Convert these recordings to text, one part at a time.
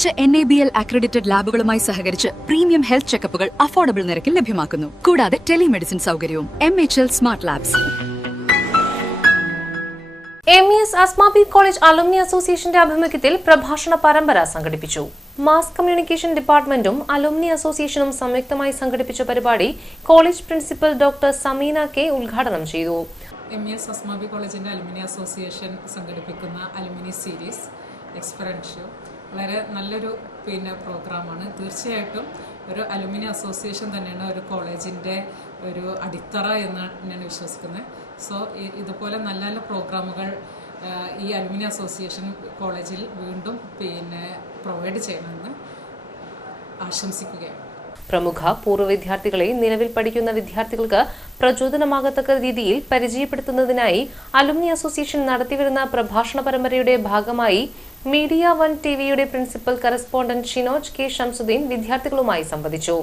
മികച്ച NABL accredited ലാബുകളുമായി സഹകരിച്ച് premium health ചെക്കപ്പുകൾ affordable നിരക്കിൽ ലഭ്യമാക്കുന്നു. കൂടാതെ ടെലിമെഡിസിൻ സൗകര്യവും. MHL smart labs. MES Asmabi college alumni അസോസിയേഷന്റെ ആഭിമുഖ്യത്തിൽ പ്രഭാഷണ പരമ്പര സംഘടിപ്പിച്ചു. മാസ് കമ്മ്യൂണിക്കേഷൻ ഡിപ്പാർട്ട്മെന്റും അലുമിനി അസോസിയേഷനും സംയുക്തമായി സംഘടിപ്പിച്ച പരിപാടി college principal doctor Sameena K ഉദ്ഘാടനം ചെയ്തു. MES അസ്മാബി കോളേജിന്റെ അലുമിനി അസോസിയേഷൻ സംഘടിപ്പിക്കുന്ന അലുമിനി സീരീസ് എക്സ്പെറൻഷ്യോ വളരെ നല്ലൊരു പ്രോഗ്രാമാണ്. തീർച്ചയായിട്ടും ഒരു അലുമിനി അസോസിയേഷൻ തന്നെയാണ് ഒരു കോളേജിൻ്റെ ഒരു അടിത്തറ എന്ന് ഞാൻ വിശ്വസിക്കുന്നത്. സോ ഇതുപോലെ നല്ല നല്ല പ്രോഗ്രാമുകൾ ഈ അലുമിനി അസോസിയേഷൻ കോളേജിൽ വീണ്ടും പ്രൊവൈഡ് ചെയ്യണമെന്ന് ആശംസിക്കുകയാണ്. പ്രമുഖ പൂർവ്വ വിദ്യാർത്ഥികളെ നിലവിൽ പഠിക്കുന്ന വിദ്യാർത്ഥികൾക്ക് പ്രചോദനമാകത്തക്ക രീതിയിൽ പരിചയപ്പെടുത്തുന്നതിനായി അലുമിനി അസോസിയേഷൻ നടത്തിവരുന്ന പ്രഭാഷണ പരമ്പരയുടെ ഭാഗമായി മീഡിയ വൺ ടിവിയുടെ principal correspondent Shinoj K Shamsuddin വിദ്യാർത്ഥികളുമായി സംവദിച്ചു.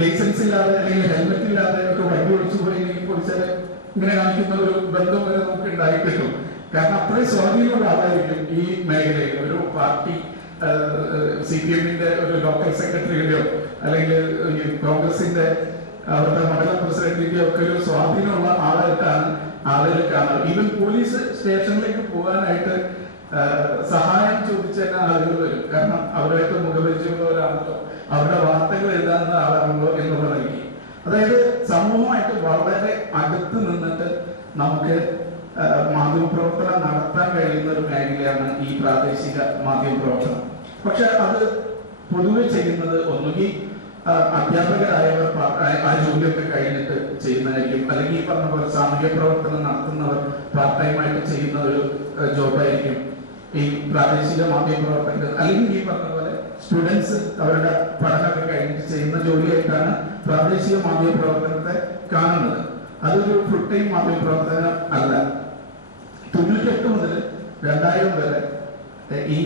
ലൈസൻസ് ഇല്ലാതെ അല്ലെങ്കിൽ ഹെൽമെറ്റ് ഇല്ലാതെ ഒക്കെ വണ്ടി ഓടിച്ചു പോയി പോലീസുകാരെ ഇങ്ങനെ കാണിക്കുന്ന ഒരു ബന്ധം വരെ നമുക്ക് ഉണ്ടായിട്ടില്ല. കാരണം അത്രയും സ്വാധീനമുള്ള ആളായിരിക്കും ഈ മേഖലയിൽ. ഒരു പാർട്ടി CPM-ന്റെ ഒരു ലോക്കൽ സെക്രട്ടറിയുടെയോ അല്ലെങ്കിൽ കോൺഗ്രസിന്റെ അവരുടെ മണ്ഡലം പ്രസിഡന്റിന്റെയോ ഒക്കെ ഒരു സ്വാധീനമുള്ള ആളായിട്ടാണ് ആളുകൾ കാണുന്നത്. ഈവൻ പോലീസ് സ്റ്റേഷനിലേക്ക് പോകാനായിട്ട് സഹായം ചോദിച്ചു തന്നെ ആളുകൾ വരും. കാരണം അവരുമായിട്ട് മുഖപരിചയമുള്ളവരാണല്ലോ, അവരുടെ വാർത്തകൾ എഴുതാവുന്ന ആളാണല്ലോ എന്നുള്ളതായിരിക്കും. അതായത് സമൂഹമായിട്ട് വളരെ അടുത്ത് നിന്നിട്ട് നമുക്ക് മാധ്യമപ്രവർത്തനം നടത്താൻ കഴിയുന്ന ഒരു മേഖലയാണ് ഈ പ്രാദേശിക മാധ്യമപ്രവർത്തനം. പക്ഷെ അത് പൊതുവെ ചെയ്യുന്നത് ഒന്നുകിൽ അധ്യാപകരായവർ ആ ജോലിയൊക്കെ കഴിഞ്ഞിട്ട് ചെയ്യുന്നതായിരിക്കും, അല്ലെങ്കിൽ ഈ പറഞ്ഞ പോലെ സാമൂഹ്യ പ്രവർത്തനം നടത്തുന്നവർ പാർട്ട് ടൈം ആയിട്ട് ചെയ്യുന്ന ഒരു ജോബായിരിക്കും ഈ പ്രാദേശിക മാധ്യമപ്രവർത്തകർ. അല്ലെങ്കിൽ ഈ പറഞ്ഞ പോലെ സ്റ്റുഡൻസ് അവരുടെ പഠനമൊക്കെ കഴിഞ്ഞിട്ട് ചെയ്യുന്ന ജോലിയായിട്ടാണ് പ്രാദേശിക മാധ്യമപ്രവർത്തനത്തെ കാണുന്നത്. അതൊരു ഫുൾ ടൈം മാധ്യമപ്രവർത്തനം അല്ല. 98 മുതൽ 2000 വരെ ഈ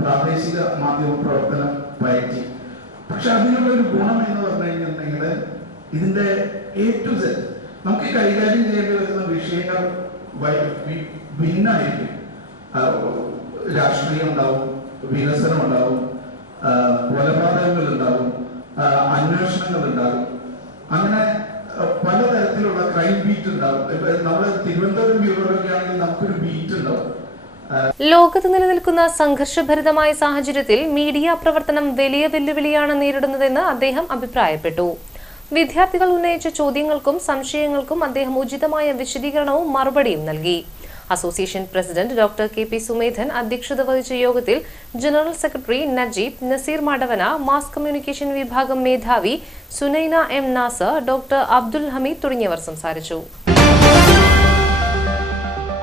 പ്രാദേശിക മാധ്യമപ്രവർത്തനം പയറ്റി. പക്ഷെ അതിനുള്ള ഒരു ഗുണം എന്ന് പറഞ്ഞു കഴിഞ്ഞിട്ടുണ്ടെങ്കിൽ ഇതിന്റെ A to Z നമുക്ക് കൈകാര്യം ചെയ്യേണ്ടി വരുന്ന വിഷയങ്ങൾ ഭിന്നായിരിക്കും. രാഷ്ട്രീയം ഉണ്ടാവും, വികസനം ഉണ്ടാവും, കൊലപാതകങ്ങൾ ഉണ്ടാവും, അന്വേഷണങ്ങൾ ഉണ്ടാവും, അങ്ങനെ പലതരത്തിലുള്ള ക്രൈം ബീറ്റ് ഉണ്ടാവും. നമ്മൾ തിരുവനന്തപുരം ബ്യൂറോയിലൊക്കെ ആണെങ്കിൽ നമുക്കൊരു ബീറ്റ് ഉണ്ടാവും. ലോകത്ത് നിലനിൽക്കുന്ന സംഘർഷഭരിതമായ സാഹചര്യത്തിൽ മീഡിയ പ്രവർത്തനം വലിയ വെല്ലുവിളിയാണ് നേരിടുന്നതെന്ന് അദ്ദേഹം അഭിപ്രായപ്പെട്ടു. വിദ്യാർത്ഥികൾ ഉന്നയിച്ച ചോദ്യങ്ങൾക്കും സംശയങ്ങൾക്കും അദ്ദേഹം ഉചിതമായ വിശദീകരണവും മറുപടിയും നൽകി. Association president doctor KP Sumedhan അധ്യക്ഷത വഹിച്ച യോഗത്തിൽ general secretary Najeeb, Naseer Madavana, mass communication വിഭാഗം മേധാവി സുനൈന M നാസർ, ഡോക്ടർ അബ്ദുൽ ഹമീദ് തുടങ്ങിയവർ സംസാരിച്ചു.